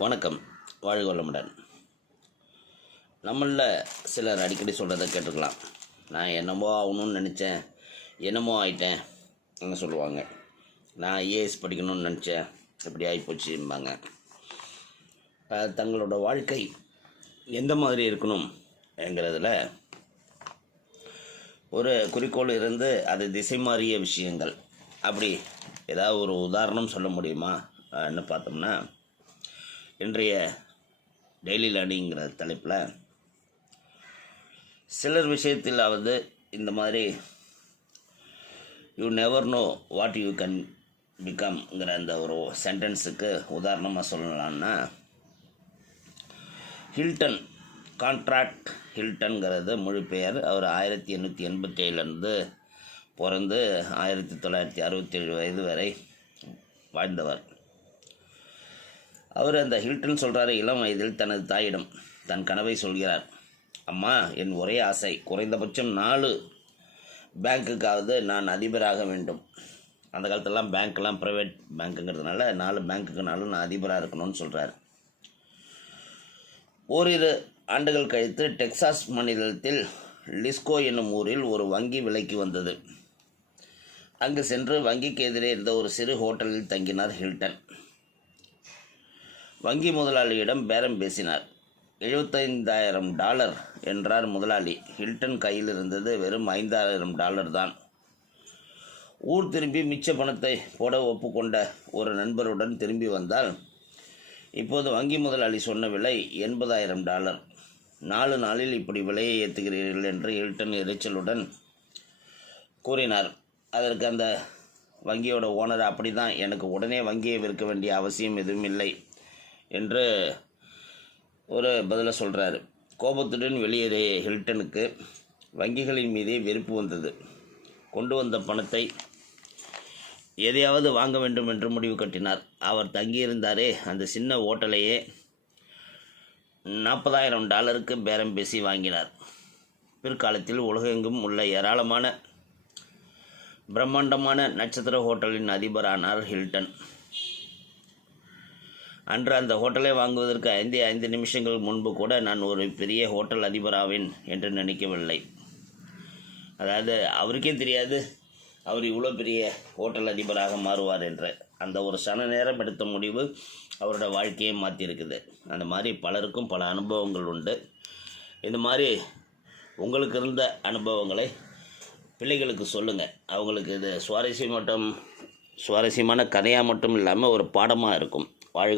வணக்கம். வாழ்க வளமுடன். நம்மளில் சிலர் அடிக்கடி சொல்கிறத கேட்டுக்கலாம். நான் என்னமோ ஆகணும்னு நினச்சேன். என்னமோ ஆயிட்டேன் என்ன சொல்லுவாங்க. நான் ஐஏஎஸ் படிக்கணும்னு நினச்சேன். இப்படி ஆகிப்போச்சும்பாங்க தங்களோட வாழ்க்கை எந்த மாதிரி இருக்கணும் என்கிறதுல ஒரு குறிக்கோள் இருந்து அது திசை மாறிய விஷயங்கள். அப்படி ஏதாவது ஒரு உதாரணம் சொல்ல முடியுமா? என்ன பார்த்தோம்னா இன்றைய டெய்லி லேர்னிங்கிற தலைப்பில் சிலர் விஷயத்திலாவது இந்த மாதிரி you never know what you can பிகம்ங்கிற அந்த ஒரு சென்டென்ஸுக்கு உதாரணமாக சொல்லலாம்னா ஹில்டன் கான்ட்ராக்ட் ஹில்டன்கிறது மொழி பெயர். அவர் ஆயிரத்தி எண்ணூற்றி எண்பத்தி ஏழுலேருந்து பிறந்து ஆயிரத்தி தொள்ளாயிரத்தி அறுபத்தேழு வயது வரை வாழ்ந்தவர். அவர் அந்த ஹில்டன் சொல்கிறாரு இளம் வயதில் தனது தாயிடம். தன் கனவை சொல்கிறார் அம்மா என் ஒரே ஆசை குறைந்தபட்சம் நாலு பேங்க்குக்காவது நான் அதிபராக வேண்டும். அந்த காலத்திலலாம் பேங்க்லாம் ப்ரைவேட் பேங்க்குங்கிறதுனால நாலு பேங்க்குக்குனாலும் நான் அதிபராக இருக்கணும்னு சொல்கிறார் ஓரிரு ஆண்டுகள் கழித்து டெக்சாஸ் மாநிலத்தில் லிஸ்கோ என்னும் ஊரில் ஒரு வங்கி விலைக்கு வந்தது. அங்கு சென்று வங்கிக்கு எதிரே இருந்த ஒரு சிறு ஹோட்டலில் தங்கினார் ஹில்டன். வங்கி முதலாளியிடம் பேரம் பேசினார். எழுபத்தைந்தாயிரம் டாலர் என்றார் முதலாளி. ஹில்டன் கையில் இருந்தது வெறும் ஐந்தாயிரம் டாலர் தான். ஊர் திரும்பி மிச்ச பணத்தை போட ஒப்புக்கொண்ட ஒரு நண்பருடன் திரும்பி வந்தால் இப்போது வங்கி முதலாளி சொன்ன விலை எண்பதாயிரம் டாலர். நாலு நாளில் இப்படி விலையை ஏற்றுகிறீர்கள் என்று ஹில்டன் எரிச்சலுடன் கூறினார். அதற்கு அந்த வங்கியோட ஓனர் அப்படி தான் எனக்கு உடனே வங்கியை விற்க வேண்டிய அவசியம் எதுவும் இல்லை. என்று ஒரு பதிலை சொல்கிறாரு கோபத்துடன் வெளியேறிய ஹில்டனுக்கு வங்கிகளின் மீதே வெறுப்பு வந்தது. கொண்டு வந்த பணத்தை எதையாவது வாங்க வேண்டும் என்று முடிவு கட்டினார். அவர் தங்கியிருந்தாரே அந்த சின்ன ஓட்டலையே நாற்பதாயிரம் டாலருக்கு பேரம் பேசி வாங்கினார். பிற்காலத்தில் உலகெங்கும் உள்ள ஏராளமான பிரம்மாண்டமான நட்சத்திர ஹோட்டலின் அதிபரானார் ஹில்டன். அன்று அந்த ஹோட்டலை வாங்குவதற்கு ஐந்து ஐந்து நிமிஷங்கள் முன்பு கூட நான் ஒரு பெரிய ஹோட்டல் அதிபராவேன் என்று நினைக்கவில்லை. அதாவது அவருக்கே தெரியாது அவர் இவ்வளோ பெரிய ஹோட்டல் அதிபராக மாறுவார் என்று. அந்த ஒரு சன நேரம் எடுத்த முடிவு அவரோட வாழ்க்கையை மாற்றியிருக்குது. அந்த மாதிரி பலருக்கும் பல அனுபவங்கள் உண்டு. இந்த மாதிரி உங்களுக்கு இருந்த அனுபவங்களை பிள்ளைகளுக்கு சொல்லுங்கள் அவங்களுக்கு இது சுவாரஸ்யம் மட்டும் சுவாரஸ்யமான கதையாக மட்டும் இல்லாமல் ஒரு பாடமாக இருக்கும். வாழ்க